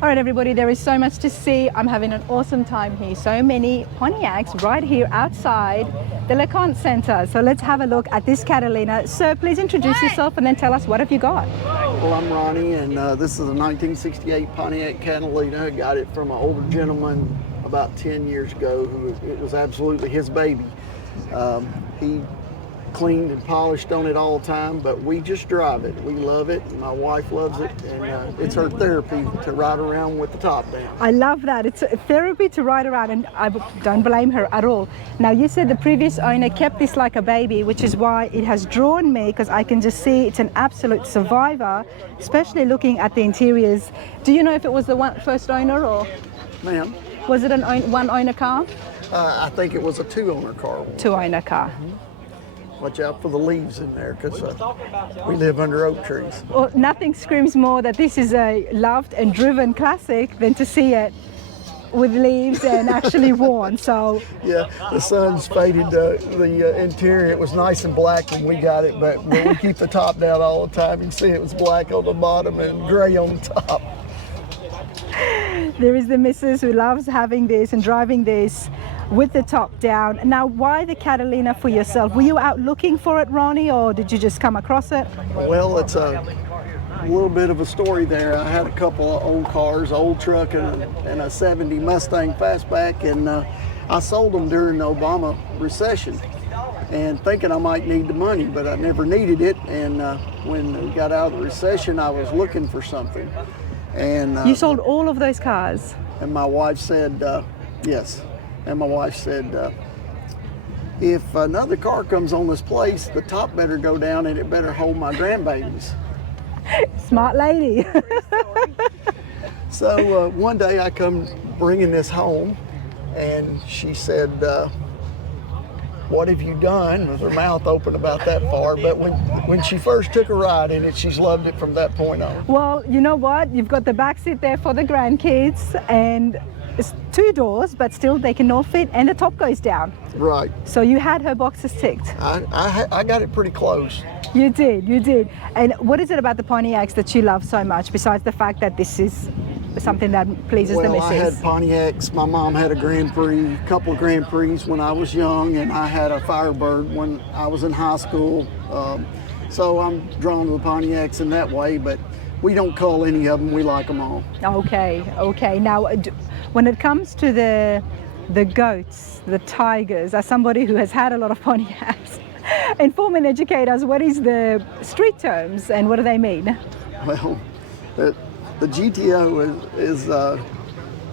All right, everybody, there is so much to see. I'm having an awesome time here. So many Pontiacs right here outside the LeConte Center. So let's have a look at this Catalina. Sir, please introduce yourself and then tell us what have you got. Well, I'm Ronnie, and this is a 1968 Pontiac Catalina. I got it from an older gentleman about 10 years ago who it was absolutely his baby. He cleaned and polished on it all the time, but we just drive it. We love it. My wife loves it, and it's her therapy to ride around with the top down. I love that. It's a therapy to ride around, and I don't blame her at all. Now, you said the previous owner kept this like a baby, which is why it has drawn me, because I can just see it's an absolute survivor, especially looking at the interiors. Do you know if it was the first owner, or Ma'am? Was it an one owner car? I think it was a two-owner car. Two owner car. Watch out for the leaves in there, because we live under oak trees. Well, nothing screams more that this is a loved and driven classic than to see it with leaves and actually worn. So yeah, the sun's faded the interior. It was nice and black when we got it, but when we keep the top down all the time, you can see it was black on the bottom and gray on the top. There is the missus who loves having this and driving this with the top down. Now, why the Catalina for yourself? Were you out looking for it, Ronnie, or did you just come across it? Well, it's a little bit of a story there. I had a couple of old cars, old truck and a 70 Mustang Fastback, and I sold them during the Obama recession, and thinking I might need the money, but I never needed it. And when we got out of the recession, I was looking for something. And you sold all of those cars? And my wife said, yes. And my wife said, if another car comes on this place, the top better go down and it better hold my grandbabies. Smart lady. So one day I come bringing this home, and she said, what have you done? With her mouth open about that far. But when she first took a ride in it, she's loved it from that point on. Well, you know what? You've got the back seat there for the grandkids, and it's two doors, but still they can all fit, and the top goes down. Right. So you had her boxes ticked. I got it pretty close. You did. And what is it about the Pontiacs that you love so much, besides the fact that this is something that pleases the missus? Well, I had Pontiacs. My mom had a Grand Prix, a couple of Grand Prix when I was young, and I had a Firebird when I was in high school. So I'm drawn to the Pontiacs in that way, but we don't call any of them. We like them all. Okay. Now, when it comes to the goats, the tigers, as somebody who has had a lot of Pontiacs, inform and educate us, what is the street terms and what do they mean? Well, the GTO is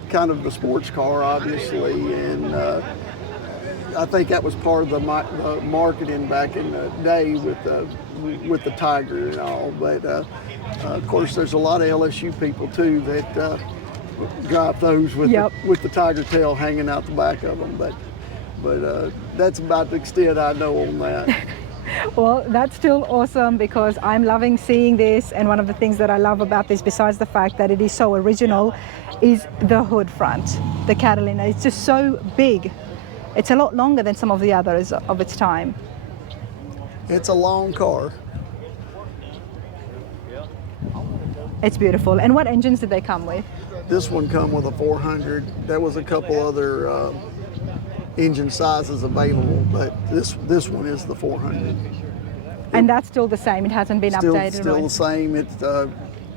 kind of the sports car, obviously, and I think that was part of the marketing back in the day with the Tiger and all. But of course, there's a lot of LSU people too that drive those with the Tiger tail hanging out the back of them. But that's about the extent I know on that. Well, that's still awesome, because I'm loving seeing this, and one of the things that I love about this, besides the fact that it is so original, is the hood front. The Catalina, it's just so big. It's a lot longer than some of the others of its time. It's a long car. It's beautiful. And what engines did they come with? This one come with a 400. There was a couple other engine sizes available, but this one is the 400. And that's still the same? It hasn't been updated? Still the same.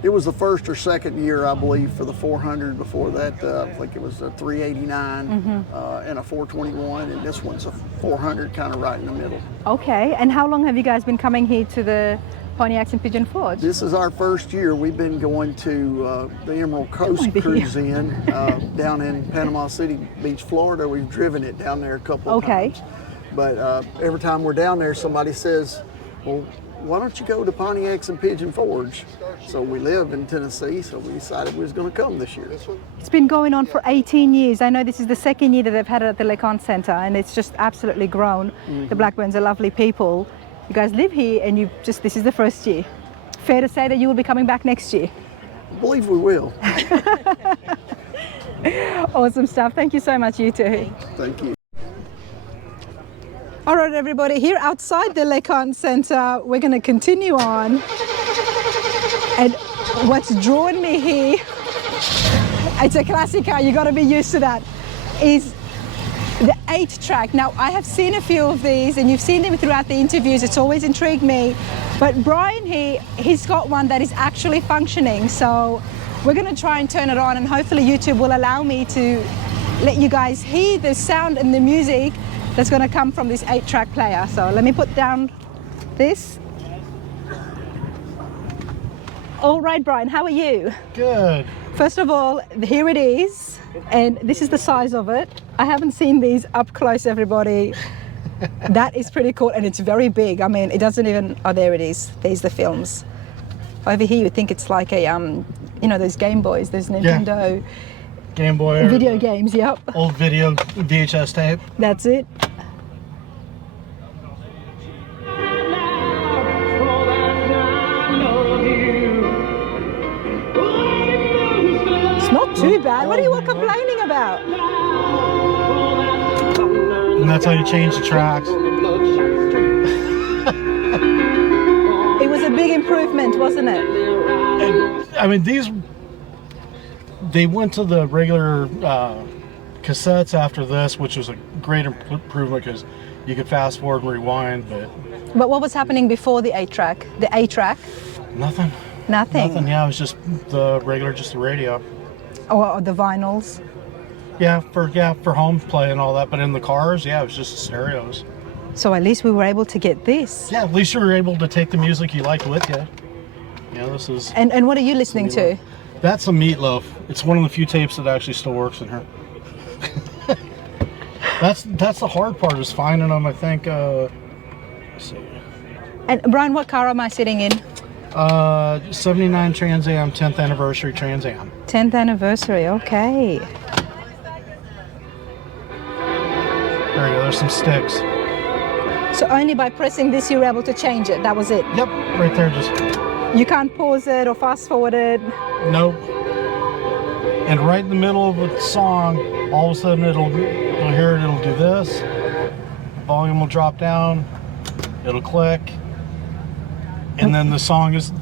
It was the first or second year, I believe, for the 400. Before that, I think it was a 389 and a 421, and this one's a 400, kind of right in the middle. Okay. And how long have you guys been coming here to the Pontiacs in Pigeon Forge? This is our first year. We've been going to the Emerald Coast Cruise in down in Panama City Beach, Florida. We've driven it down there a couple of times. But every time we're down there, somebody says, well, why don't you go to Pontiacs and Pigeon Forge? So we live in Tennessee, so we decided we was going to come this year. It's been going on for 18 years. I know this is the second year that they've had it at the LeConte Center, and it's just absolutely grown. The Blackburns are lovely people. You guys live here, and this is the first year. Fair to say that you will be coming back next year? I believe we will. Awesome stuff. Thank you so much, you two. Thank you. All right, everybody, here outside the LeConte Center, we're going to continue on. And what's drawn me here It's a classic car, you got to be used to that, is the 8-track. Now, I have seen a few of these, and you've seen them throughout the interviews. It's always intrigued me. But Brian here, he's got one that is actually functioning. So we're going to try and turn it on, and hopefully YouTube will allow me to let you guys hear the sound and the music that's going to come from this 8-track player. So let me put down this. All right, Brian, how are you? Good. First of all, here it is, and this is the size of it. I haven't seen these up close, everybody. That is pretty cool, and it's very big. I mean, it doesn't even, oh, there it is. There's the films. Over here, you think it's like a, you know, those Game Boys, those Nintendo Game Boy. video games, yep. Old video VHS tape. That's it. It's not too bad. What are you all complaining about? And that's how you change the tracks. It was a big improvement, wasn't it? And, I mean, these, they went to the regular cassettes after this, which was a great improvement because you could fast forward and rewind, But what was happening before the 8-track? The 8-track? nothing. Nothing. Nothing, yeah, it was just the regular, just the radio. Or the vinyls? Yeah, for home play and all that, but in the cars, yeah, it was just stereos. So at least we were able to get this. Yeah, at least you were able to take the music you liked with you. Yeah, this is... And what are you listening to? That's a Meatloaf. It's one of the few tapes that actually still works in here. That's the hard part, is finding them, I think. Let's see. And Brian, what car am I sitting in? 79 Trans Am, 10th anniversary Trans Am. 10th anniversary, okay. There you go, there's some sticks. So only by pressing this you were able to change it, that was it? Yep, right there, just... You can't pause it or fast forward it? Nope. And right in the middle of a song, all of a sudden you'll hear it, it'll do this. Volume will drop down, it'll click. And then the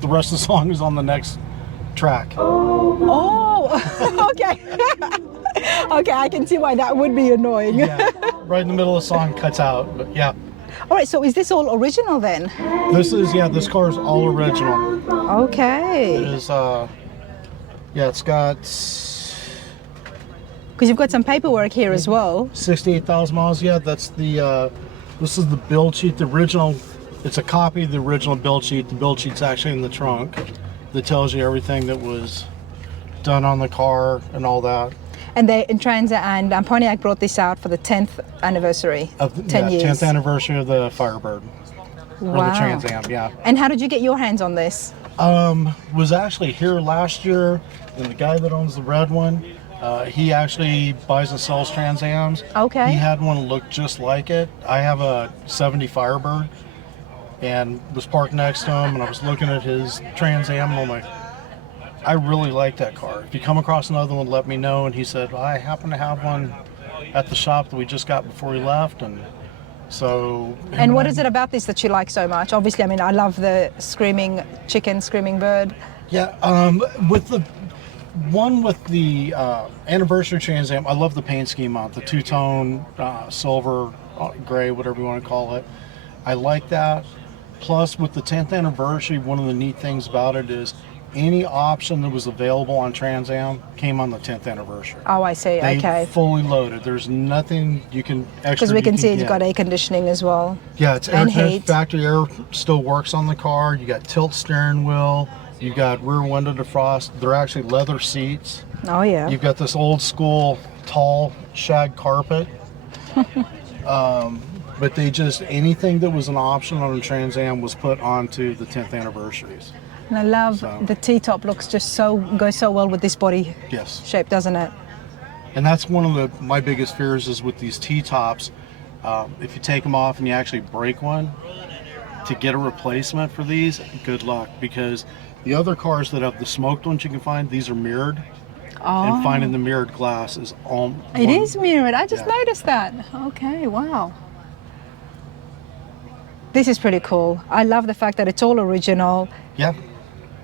rest of the song is on the next track. Oh, okay. Okay, I can see why that would be annoying. Yeah, right in the middle of the song cuts out, but yeah. All right, so is this all original then? This car is all original. Okay. It is, yeah, it's got... Because you've got some paperwork here as well. 68,000 miles, yeah, that's the, this is the build sheet, the original, it's a copy of the original build sheet. The build sheet's actually in the trunk that tells you everything that was done on the car and all that. And Trans and Pontiac brought this out for the 10th anniversary, of 10 years. 10th anniversary of the Firebird. Wow. Or the Trans Am, yeah. And how did you get your hands on this? Was actually here last year, and the guy that owns the red one, he actually buys and sells Trans Ams. Okay. He had one that looked just like it. I have a 70 Firebird, and was parked next to him, and I was looking at his Trans Am, and I'm like, I really like that car. If you come across another one, let me know. And he said, well, I happen to have one at the shop that we just got before he left, and so... And what is it about this that you like so much? Obviously, I mean, I love the screaming chicken, screaming bird. Yeah, with the anniversary Trans Am, I love the paint scheme on it, the two-tone, silver, gray, whatever you want to call it. I like that. Plus, with the 10th anniversary, one of the neat things about it is any option that was available on Trans Am came on the 10th anniversary. Oh, I see. They Okay. fully loaded. There's nothing you can extra. Because we can see it's get. got air conditioning as well. Yeah, it's and air, heat. factory air still works on the car. You got tilt steering wheel. You got rear window defrost. They're actually leather seats. Oh yeah. You've got this old school tall shag carpet. But they just, anything that was an option on a Trans Am was put onto the 10th anniversaries. And I love the T-top looks just goes so well with this body Yes. shape, doesn't it? And that's one of my biggest fears is with these T-tops, if you take them off and you actually break one, to get a replacement for these, good luck, because the other cars that have the smoked ones you can find, these are mirrored. Oh. And finding the mirrored glass is all. It is mirrored. I just noticed that. Okay, wow. This is pretty cool. I love the fact that it's all original. Yeah.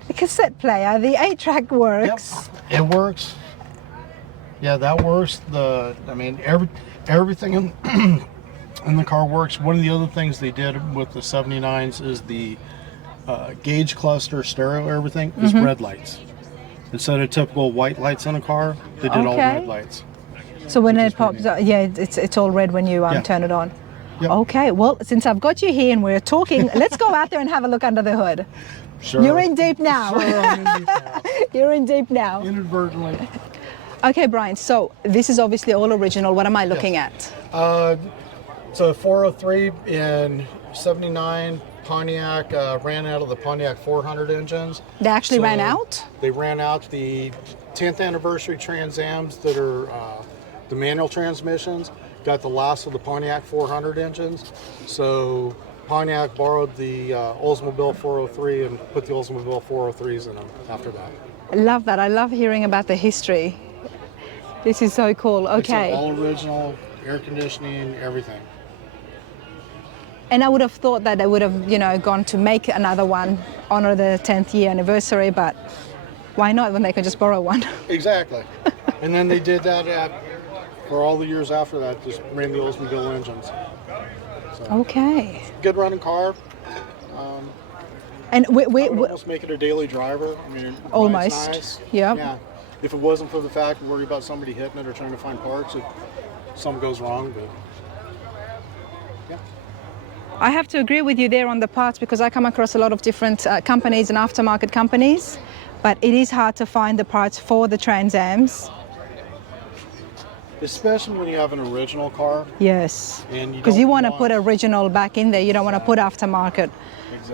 The cassette player, the 8-track works. Yep. It works. Yeah, that works. I mean, everything in, in the car works. One of the other things they did with the 79s is the gauge cluster, stereo, everything is red lights. Instead of typical white lights on a car, they did all red lights. So when it pops up, yeah, it's all red when you turn it on. Yep. Okay, well, since I've got you here and we're talking, let's go out there and have a look under the hood. Sure. You're in deep now. Sure, I'm in deep now. You're in deep now. Inadvertently. Okay, Brian, so this is obviously all original. What am I looking at? So 403 in 79 Pontiac ran out of the Pontiac 400 engines. They actually ran out? They ran out the 10th anniversary Trans Ams that are the manual transmissions. Got the last of the Pontiac 400 engines. So Pontiac borrowed the Oldsmobile 403 and put the Oldsmobile 403s in them after that. I love that. I love hearing about the history. This is so cool. Okay. It's all original, air conditioning, everything. And I would have thought that they would have, you know, gone to make another one, honor the 10th year anniversary, but why not when they could just borrow one? Exactly. And then they did that for all the years after that, just ran the Oldsmobile engines. So, okay. good running car. And we almost make it a daily driver. I mean, almost. Nice. Yep. Yeah. If it wasn't for the fact we worry about somebody hitting it or trying to find parts, if something goes wrong, but yeah. I have to agree with you there on the parts because I come across a lot of different companies and aftermarket companies, but it is hard to find the parts for the Trans Ams. Especially when you have an original car. Yes. And because you want to put original back in there. You don't want to put aftermarket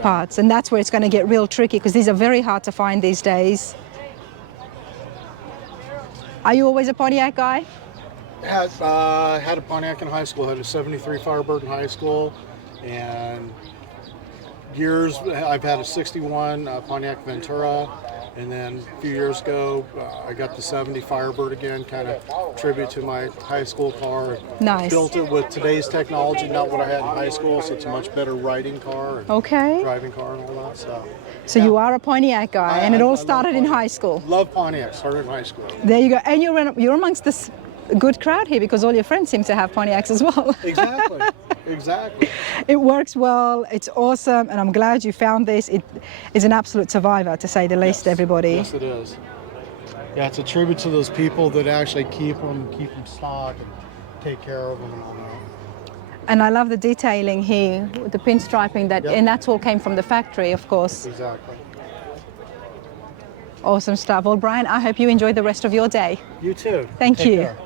parts, and that's where it's going to get real tricky because these are very hard to find these days. Are you always a Pontiac guy? Had a Pontiac in high school. Had a 73 Firebird in high school, and years I've had a 61 Pontiac Ventura, and then a few years ago I got the 70 Firebird again, kind of tribute to my high school car. Nice. Built it with today's technology, not what I had in high school, so it's a much better riding car and driving car and all that. So you are a Pontiac guy, and it all started in high school. Love Pontiac, started in high school. There you go, and you're amongst this good crowd here because all your friends seem to have Pontiacs as well. Exactly. Exactly. It works well, it's awesome, and I'm glad you found this. It is an absolute survivor, to say the least, everybody. Yes, it is. Yeah, it's a tribute to those people that actually keep them stocked and take care of them and all that. And I love the detailing here, with the pinstriping, and that's all came from the factory, of course. Exactly. Awesome stuff. Well, Brian, I hope you enjoy the rest of your day. You too. Thank you. Care.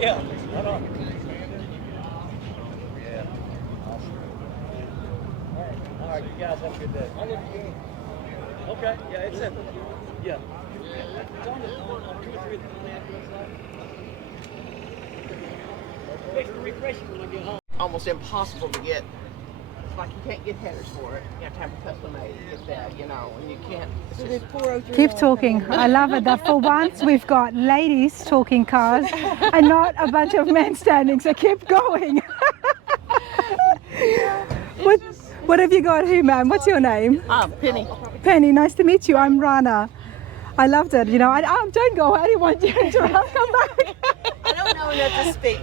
Yeah. Hold on. Yeah. All right, you guys have a good day. Okay, yeah, it's in. Yeah. It's on 2 or 3 Makes the refreshing when I get home. Almost impossible to get. It's like you can't get headers for it. You have to have a custom made to get that, you know, and you can't. It's just, Keep talking. I love it that for once we've got ladies talking cars and not a bunch of men standing, so keep going. What have you got here, ma'am? What's your name? Penny. Penny, nice to meet you. I'm Rana. I loved it. You know, don't go. I didn't want you to interrupt. Come back. I don't know enough to speak.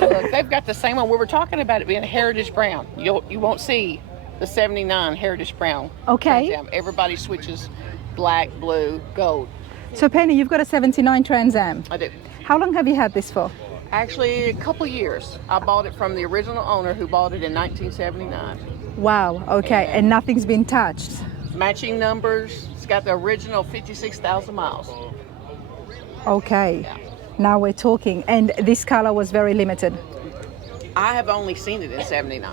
Look, they've got the same one. We were talking about it being Heritage Brown. You won't see the 79 Heritage Brown. Okay. Everybody switches black, blue, gold. So Penny, you've got a 79 Trans Am. I do. How long have you had this for? Actually, a couple years. I bought it from the original owner who bought it in 1979. Wow, okay, and nothing's been touched. Matching numbers. It's got the original 56,000 miles. Okay, now we're talking. And this color was very limited. I have only seen it in 79.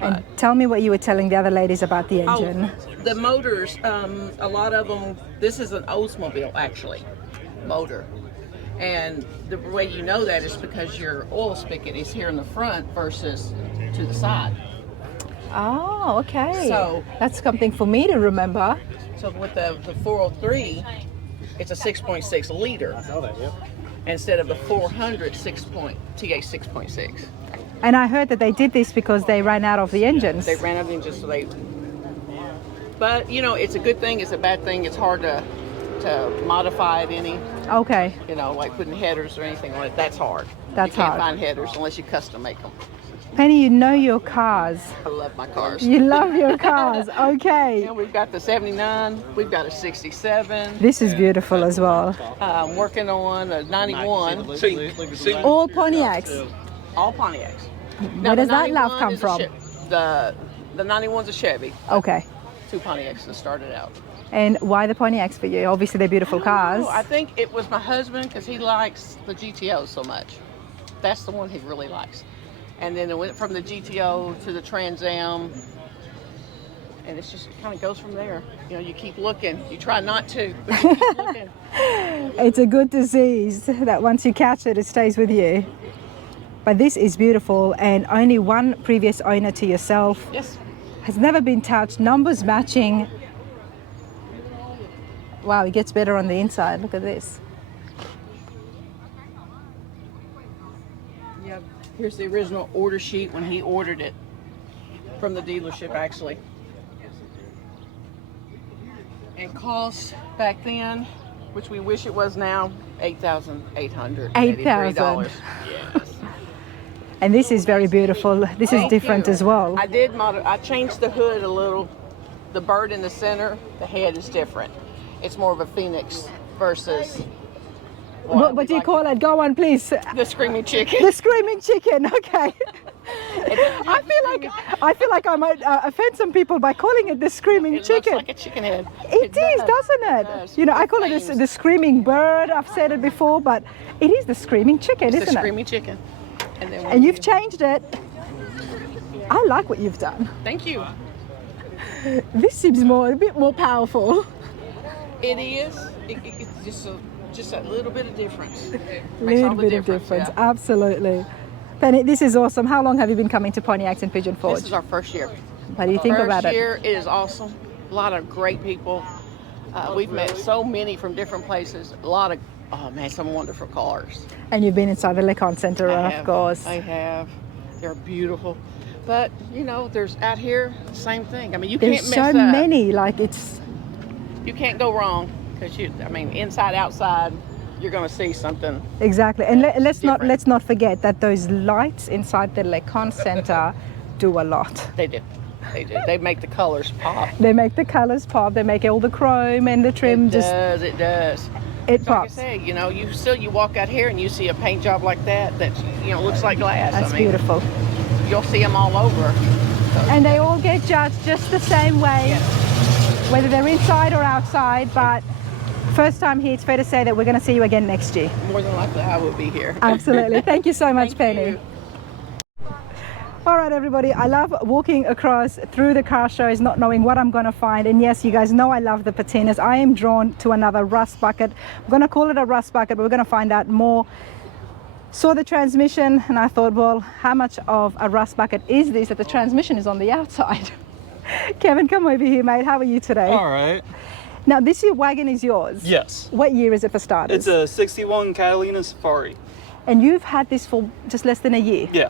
And tell me what you were telling the other ladies about the engine. The motors, a lot of them, this is an Oldsmobile actually, motor. And the way you know that is because your oil spigot is here in the front versus to the side. Oh, okay. So that's something for me to remember. So with the 403, it's a 6.6 liter. I saw that, yep. Instead of the 400 TA 6.6. And I heard that they did this because they ran out of the engines. They ran out of the engines, so they. But you know, it's a good thing. It's a bad thing. It's hard to modify it any. Okay. You know, like putting headers or anything on it. That's hard. That's you can't hard. find headers unless you custom make them. Penny, you know your cars. I love my cars. You love your cars. Okay. And we've got the 79. We've got a 67. This is beautiful as well. I'm working on a 91. All Pontiacs. All Pontiacs. Where does that love come from? The 91's a Chevy. Okay. 2 Pontiacs that started out. And why the Pontiacs for you? Obviously, they're beautiful cars. I think it was my husband because he likes the GTO so much. That's the one he really likes. And then it went from the GTO to the Trans Am. And it's just, it kind of goes from there. You know, you keep looking. You try not to, but you keep looking. It's a good disease that once you catch it, it stays with you. But this is beautiful, and only one previous owner to yourself. Yes. Has never been touched, numbers matching. Wow, it gets better on the inside. Look at this. Yeah, here's the original order sheet when he ordered it from the dealership, actually. And cost back then, which we wish it was now, $8,883. $8,000. Yes. And this is very beautiful. This is Thank different you. as well. I changed the hood a little. The bird in the center, the head is different. It's more of a phoenix versus. What do you call it? Go on, please. The screaming chicken. The screaming chicken. Okay. I feel like I might offend some people by calling it the screaming It chicken. looks like a chicken head. It is, doesn't it? does. You know, I call Flames. it the screaming bird. I've said it before, but it is the screaming chicken, It's isn't the it? screaming chicken. And then And you've changed it. I like what you've done. Thank you. This seems a bit more powerful. It is. It's just a little bit of difference. Little bit of difference, Yeah. Absolutely. Penny, this is awesome. How long have you been coming to Pontiacs and Pigeon Forge? This is our first year. What do you think about First it? year, it is awesome. A lot of great people. We've met so many from different places. A lot of, some wonderful cars. And you've been inside the Lecon Center, of course. I have. They're beautiful. But, you know, there's out here, same thing. I mean, you There's can't mess so up. many, like it's. You can't go wrong because inside, outside, you're going to see something. Exactly. And let's different. not forget that those lights inside the Lecon Center do a lot. They do. They do. They make the colors pop. They make the colors pop. They make all the chrome and the trim It does. it Like I pops. say, you know, you walk out here and you see a paint job like that looks like glass. That's beautiful. You'll see them all over. And they all get judged just the same way, Yes. whether they're inside or outside. But first time here, it's fair to say that we're going to see you again next year. More than likely, I will be here. Absolutely. Thank you so much, Thank Penny. you. All right, everybody, I love walking across through the car shows, not knowing what I'm going to find. And yes, you guys know I love the patinas. I am drawn to another rust bucket. I'm going to call it a rust bucket, but we're going to find out more. Saw the transmission and I thought, well, how much of a rust bucket is this that the transmission is on the outside? Kevin, come over here, mate. How are you today? All right. Now, this wagon is yours. Yes. What year is it for starters? It's a 61 Catalina Safari. And you've had this for just less than a year. Yeah.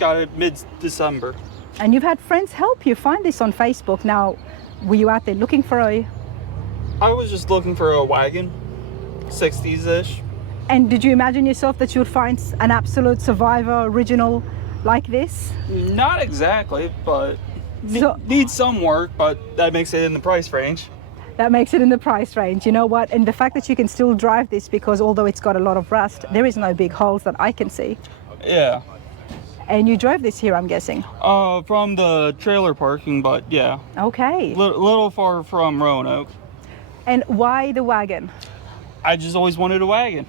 Got it mid-December. And you've had friends help you find this on Facebook. Now, were you out there looking for I was just looking for a wagon, 60s-ish. And did you imagine yourself that you would find an absolute survivor original like this? Not exactly, but So- needs some work, but that makes it in the price range. That makes it in the price range. You know what? And the fact that you can still drive this, because although it's got a lot of rust, there is no big holes that I can see. Yeah. And you drove this here, I'm guessing. From the trailer parking, but yeah. Okay. Little far from Roanoke. And why the wagon? I just always wanted a wagon.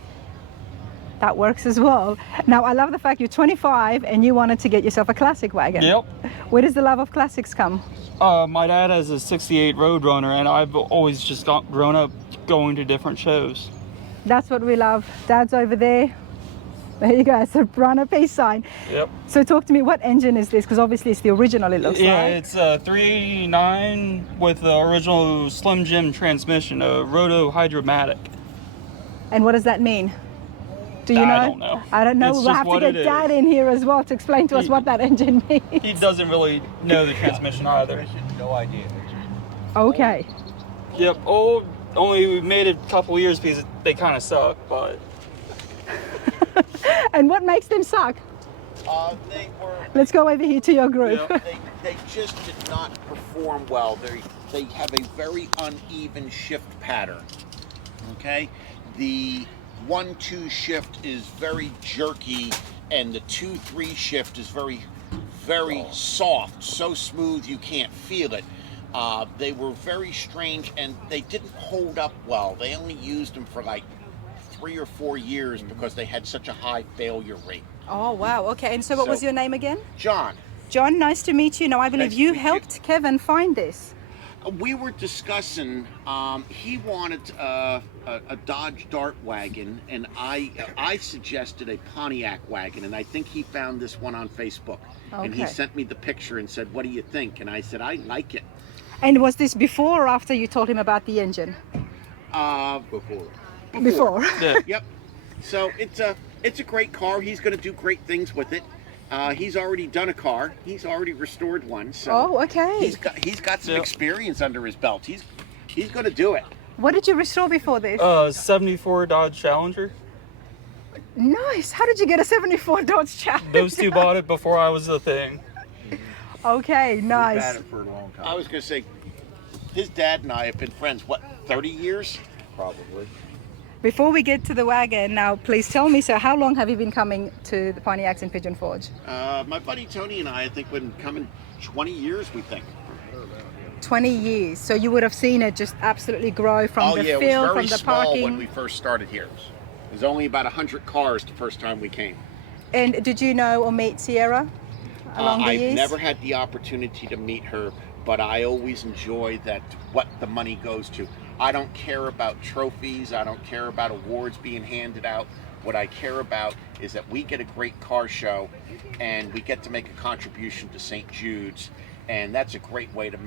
That works as well. Now, I love the fact you're 25 and you wanted to get yourself a classic wagon. Yep. Where does the love of classics come? My dad has a 68 Roadrunner, and I've always just grown up going to different shows. That's what we love. Dad's over there. There you go, it's a runner peace sign. Yep. So talk to me, what engine is this? Because obviously it's the original, it looks Yeah, like. it's a 389 with the original Slim Jim transmission, a Roto Hydromatic. And what does that mean? Do you know? I don't know. I don't know. It's We'll just have to what get it Dad is. in here as well to explain to us what that engine means. He doesn't really know the transmission either. No idea. Okay. Yep, old. Only we made it a couple years because they kind of suck, but And what makes them suck? They were. Let's go over here to your group. Yep. They just did not perform well. They have a very uneven shift pattern. Okay, the 1-2 shift is very jerky, and the 2-3 shift is very soft, so smooth you can't feel it. They were very strange, and they didn't hold up well. They only used them for like 3 or 4 years because they had such a high failure rate. Oh, wow. Okay. And so what was your name again? John, John, nice to meet you. Now, I believe Nice to you meet you. helped Kevin find this. we were discussing. He wanted a Dodge Dart wagon, and I suggested a Pontiac wagon, and I think he found this one on Facebook. And he Okay. sent me the picture and said, "What do you think?" And I said, "I like it." And was this before or after you told him about the engine? Before. Before. yeah. Yep. So it's a great car. He's going to do great things with it. He's already done a car. He's already restored one. So Oh, okay. he's got some Yep. experience under his belt. He's going to do it. What did you restore before this? 74 Dodge Challenger. Nice. How did you get a 74 Dodge Challenger? Those two bought it before I was the thing. Okay, nice. for a long time. I was going to say, his dad and I have been friends, what, 30 years? Probably. Before we get to the wagon, now please tell me, so how long have you been coming to the Pontiacs in Pigeon Forge? My buddy Tony and I think, been coming 20 years, we think. 20 years. So you would have seen it just absolutely grow from the it field, was from very the small parking. when we first started here. It was only about 100 cars the first time we came. And did you know or meet Sierra along the I've years? never had the opportunity to meet her, but I always enjoy that what the money goes to. I don't care about trophies. I don't care about awards being handed out. What I care about is that we get a great car show and we get to make a contribution to St. Jude's, and that's a great way to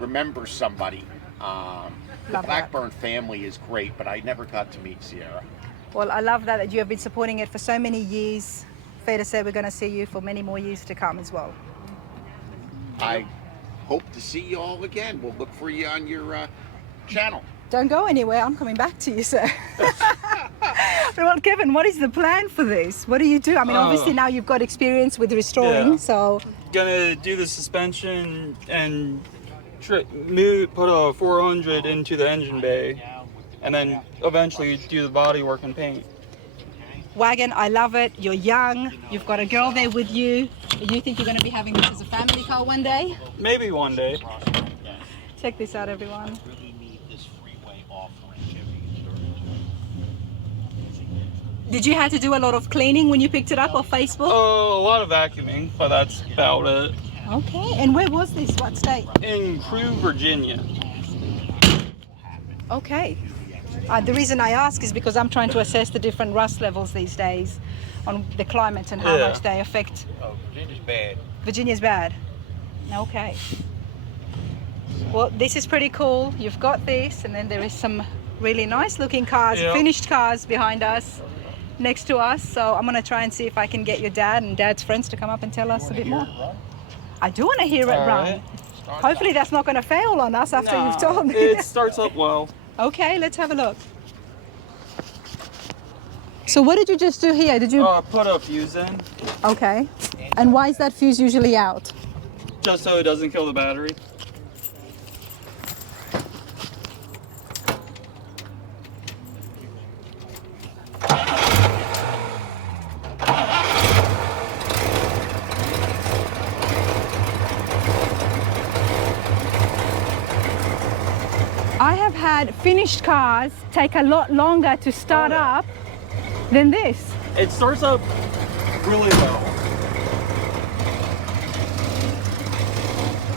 remember somebody. The Love that. Blackburn family is great, but I never got to meet Sierra. Well, I love that you have been supporting it for so many years. Fair to say we're going to see you for many more years to come as well. I hope to see you all again. We'll look for you on your channel. Don't go anywhere. I'm coming back to you, sir. Well, Kevin, what is the plan for this? What do you do? I mean, obviously now you've got experience with restoring, Yeah. so Gonna do the suspension and put a 400 into the engine bay, and then eventually do the body work and paint. wagon, I love it. You're young. You've got a girl there with you. You think you're going to be having this as a family car one day? Maybe one day. Check this out, everyone. Really need this freeway offering. Did you have to do a lot of cleaning when you picked it up off Facebook? Oh, a lot of vacuuming, but that's about it. Okay. And where was this? What state? In Crewe, Virginia. Okay. The reason I ask is because I'm trying to assess the different rust levels these days on the climate and how Yeah. much they affect. Oh, Virginia's bad. Virginia's bad. Okay. Well, this is pretty cool. You've got this, and then there is some really nice looking cars, Yeah. finished cars behind us, next to us. So I'm gonna try and see if I can get your dad and dad's friends to come up and tell us a bit more. I do want to hear it All run. right. Hopefully that's not going to fail on us after you've told me. It starts up well. Okay, let's have a look. So what did you just do here? Did you? Put a fuse in, Okay. And why is that fuse usually out? just so it doesn't kill the battery. I have had finished cars take a lot longer to start up than this. It starts up really low.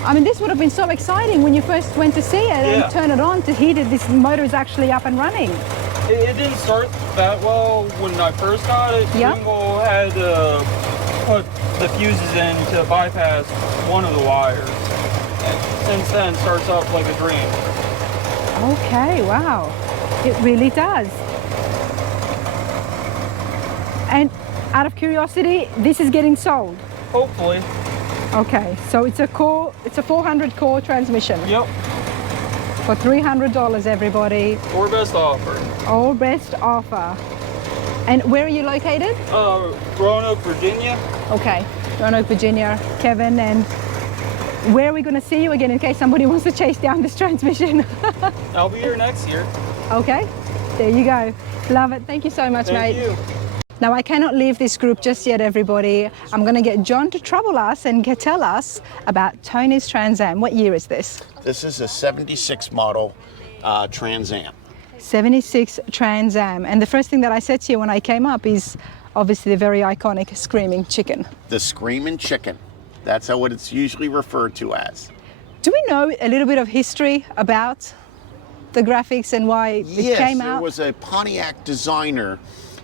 I mean, this would have been so exciting when you first went to see it and turn it on to hear that this motor is actually up and running. It didn't start that well when I first got it. Yeah. Wingle had to put the fuses in to bypass one of the wires. And since then, it starts up like a dream. Okay, wow. It really does. And out of curiosity, this is getting sold? Hopefully. Okay, so it's a 400 core transmission. Yep. For $300, everybody. Or best offer. Or best offer. And where are you located? Roanoke, Virginia. Okay, Roanoke, Virginia. Kevin, and where are we going to see you again in case somebody wants to chase down this transmission? I'll be here next year. Okay, there you go. Love it. Thank you so much, mate. Thank you. Now, I cannot leave this group just yet, everybody. I'm going to get John to trouble us and tell us about Tony's Trans Am. What year is this? This is a 76 model Trans Am. 76 Trans Am. And the first thing that I said to you when I came up is obviously the very iconic Screaming Chicken. The Screaming Chicken. That's how it's usually referred to as. Do we know a little bit of history about the graphics and why it came out? Yes, there was a Pontiac designer,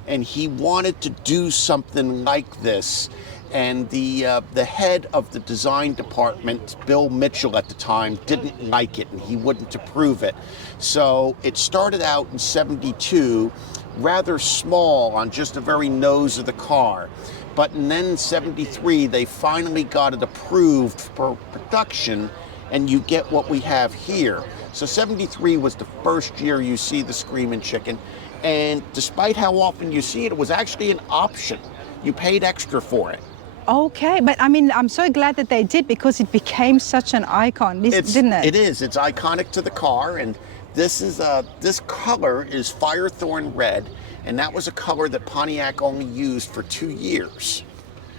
and he wanted to do something like this. And the head of the design department, Bill Mitchell at the time, didn't like it, and he wouldn't approve it. So it started out in '72, rather small on just the very nose of the car. But then in '73, they finally got it approved for production, and you get what we have here. So '73 was the first year you see the Screaming Chicken. And despite how often you see it, it was actually an option. You paid extra for it. Okay, but I mean, I'm so glad that they did because it became such an icon, didn't it? It is. It's iconic to the car, and this color is Firethorn Red, and that was a color that Pontiac only used for 2 years.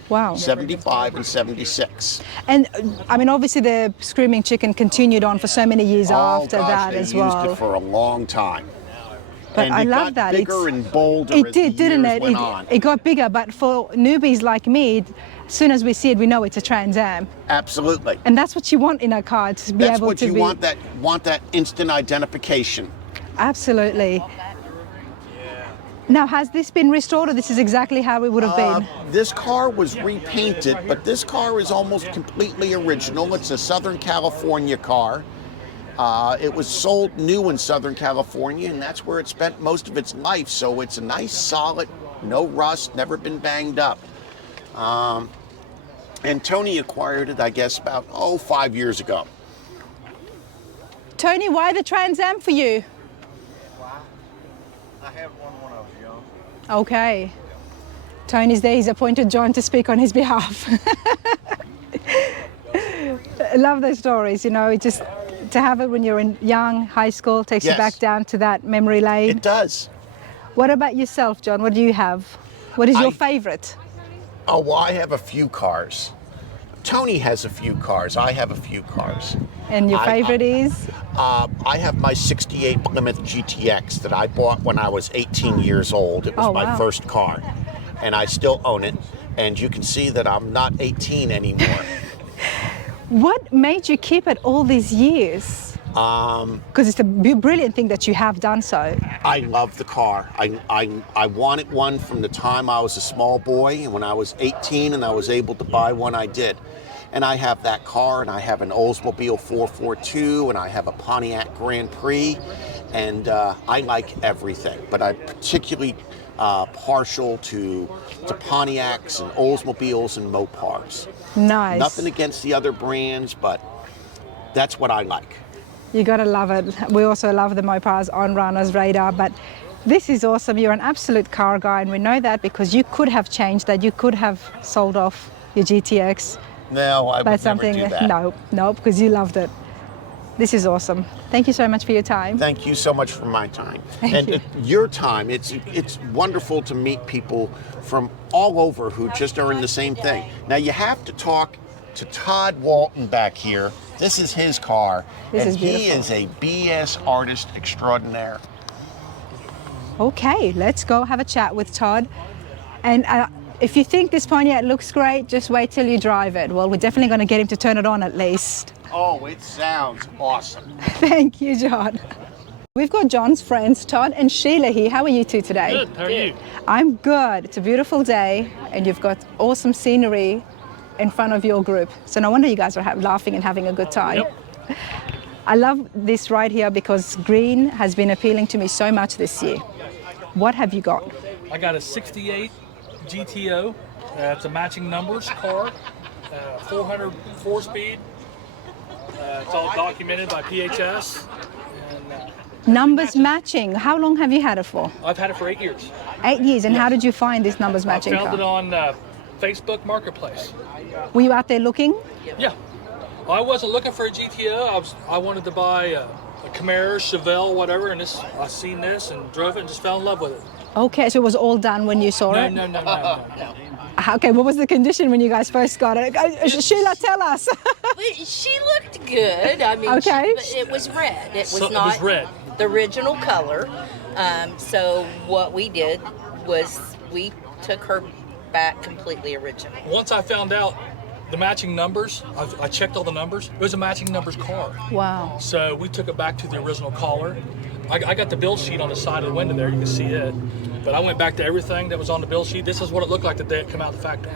Wow. 75 and 76. And I mean, obviously the Screaming Chicken continued on for so many years after that as well. They used it for a long time. But and I it love got that. bigger and bolder it as did, the didn't years it? went on. It got bigger, but for newbies like me, as soon as we see it, we know it's a Trans Am. Absolutely. And that's what you want in a car, to be That's able what to you be... want, that instant identification. Absolutely. Now, has this been restored, or this is exactly how it would have been? This car was repainted, but this car is almost completely original. It's a Southern California car. It was sold new in Southern California, and that's where it spent most of its life. So it's a nice, solid, no rust, never been banged up. And Tony acquired it, I guess, about 5 years ago. Tony, why the Trans Am for you? I had one when I was young. Okay. Tony's there. He's appointed John to speak on his behalf. I love those stories, you know, it just to have it when you're in young, high school, takes you back down to that memory lane. It does. What about yourself, John? What do you have? What is your favorite? Oh, well, I have a few cars. Tony has a few cars. I have a few cars. And your favorite is? I have my '68 Plymouth GTX that I bought when I was 18 years old. It was my first car, and I still own it. And you can see that I'm not 18 anymore. What made you keep it all these years? Because it's a brilliant thing that you have done so. I love the car. I wanted one from the time I was a small boy, and when I was 18 and I was able to buy one, I did. And I have that car, and I have an Oldsmobile 442, and I have a Pontiac Grand Prix, and I like everything. But I'm particularly partial to Pontiacs and Oldsmobiles and Mopars. Nice. Nothing against the other brands, but that's what I like. You gotta love it. We also love the Mopars on Rana's radar, but this is awesome. You're an absolute car guy, and we know that because you could have changed that. You could have sold off your GTX. No, I would never do that. No, because you loved it. This is awesome. Thank you so much for your time. Thank you so much for my time. Thank you. Your time. It's wonderful to meet people from all over who just are in the same thing. Now you have to talk to Todd Walton back here. This is his car, This and is beautiful. he is a BS artist extraordinaire. Okay, let's go have a chat with Todd. And if you think this Pontiac looks great, just wait till you drive it. Well, we're definitely going to get him to turn it on at least. Oh, it sounds awesome. Thank you, John. We've got John's friends, Todd and Sheila here. How are you two today? Good, how are you? I'm good. It's a beautiful day and you've got awesome scenery in front of your group. So no wonder you guys are laughing and having a good time. Yep. I love this right here because green has been appealing to me so much this year. What have you got? I got a 68 GTO. It's a matching numbers car, 400 4-speed. It's all documented by PHS. And, Numbers matching. How long have you had it for? I've had it for 8 years. 8 years. And how did you find this numbers matching I found it car? on Facebook Marketplace. Were you out there looking? Yeah. I wasn't looking for a GTO. I wanted to buy a Camaro, Chevelle, whatever, and I seen this and drove it and just fell in love with it. Okay, so it was all done when you saw it? No. Okay, what was the condition when you guys first got it? Sheila, tell us. She looked good. I mean, Okay. it was red. It was So, not it was red. the original color. So what we did was we took her back completely original. Once I found out the matching numbers, I checked all the numbers. It was a matching numbers car. Wow. So we took it back to the original collar. I got the build sheet on the side of the window there, you can see it. But I went back to everything that was on the build sheet. This is what it looked like the day it came out of the factory.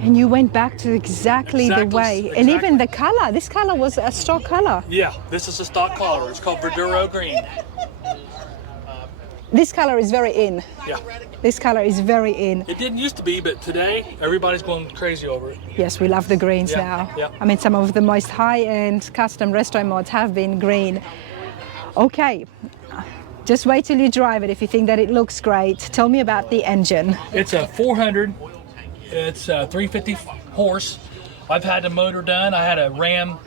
And you went back to exactly the way. And even the color, this color was a stock color. Yeah, this is a stock collar. It's called Verduro Green. This color is very in. Yeah. This color is very in. It didn't used to be, but today everybody's going crazy over it. Yes, we love the greens Yeah, now. yeah. I mean, some of the most high-end custom resto mods have been green. Okay, just wait till you drive it if you think that it looks great. Tell me about the engine. It's a 400. It's 350 horse. I've had the motor done. I had a Ram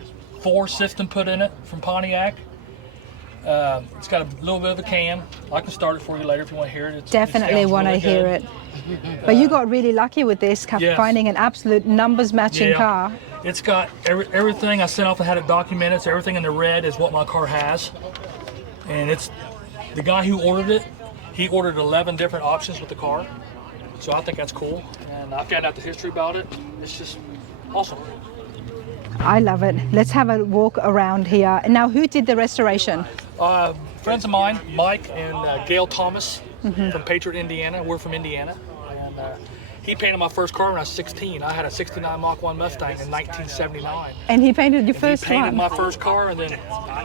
4 system put in it from Pontiac. It's got a little bit of a cam. I can start it for you later if you want to hear it. Definitely want to hear it. But you got really lucky with this, Yes. finding an absolute numbers matching car. It's got everything I sent off and had it documented, so everything in the red is what my car has. And it's the guy who ordered it, he ordered 11 different options with the car. So I think that's cool. And I found out the history about it. It's just awesome. I love it. Let's have a walk around here. Now, who did the restoration? Friends of mine, Mike and Gail Thomas from Patriot, Indiana. We're from Indiana. And he painted my first car when I was 16. I had a 69 Mach 1 Mustang in 1979. And he painted your And first he painted one. my first car, and then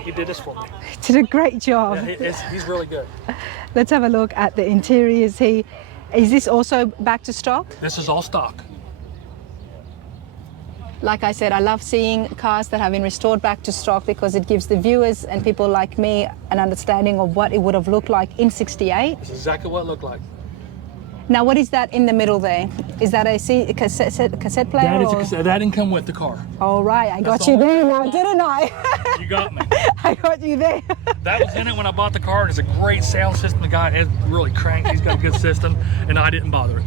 he did this for me. Did a great job. Yeah, he's really good. Let's have a look at the interiors. Is this also back to stock? This is all stock. Like I said, I love seeing cars that have been restored back to stock because it gives the viewers and people like me an understanding of what it would have looked like in '68. That's exactly what it looked like. Now, what is that in the middle there? Is that a cassette player? That is a or- cassette. That didn't come with the car. All right, I got That's you all. there now, didn't I? You got me. I got you there. That was in it when I bought the car. And it's a great sound system. The guy is really cranked. He's got a good system, and I didn't bother it.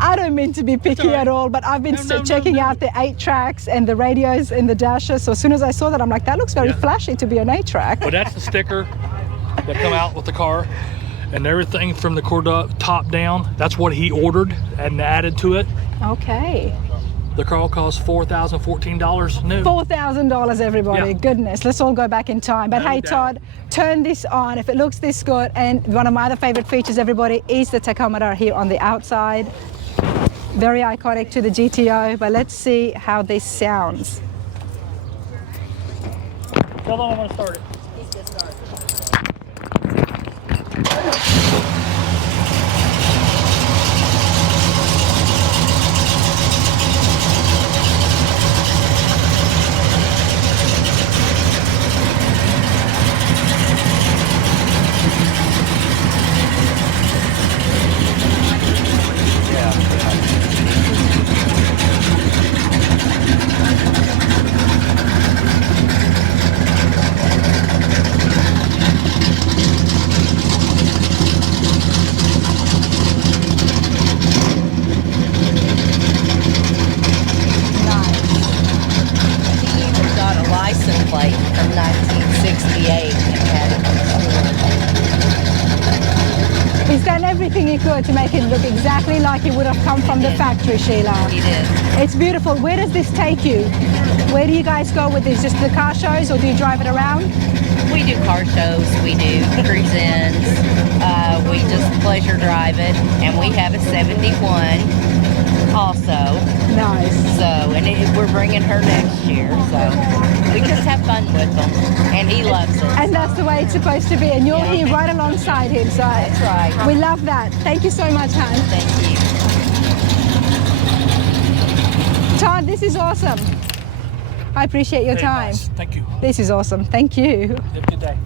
I don't mean to be picky all right. at all, but I've been No, checking no. out the 8 tracks and the radios in the dasher. So as soon as I saw that, I'm like, that looks very Yeah. flashy to be an 8 track. But that's the sticker that come out with the car, and everything from the top down. That's what he ordered and added to it. Okay. The car costs $4,014 new. $4,000, everybody. Yeah. Goodness, let's all go back in time. But No hey, doubt. Todd, turn this on if it looks this good. And one of my other favorite features, everybody, is the tachometer here on the outside. Very iconic to the GTO, but let's see how this sounds. Tell them I want to start it. He's done everything he could to make it look exactly like it would have come from the factory, Sheila. He did. It's beautiful. Where does this take you? Where do you guys go with this? Just the car shows, or do you drive it around? We do car shows, we do cruise-ins, we just pleasure drive it, and we have a 71 also. Nice. So, and we're bringing her next year, so we just have fun with them, and he loves it. And that's the way it's supposed to be, and you're here right alongside him, so That's right. we love that. Thank you so much, Han. Thank you. Todd, this is awesome. I appreciate your Very time. nice. Thank you. This is awesome. Thank you. Have a good day.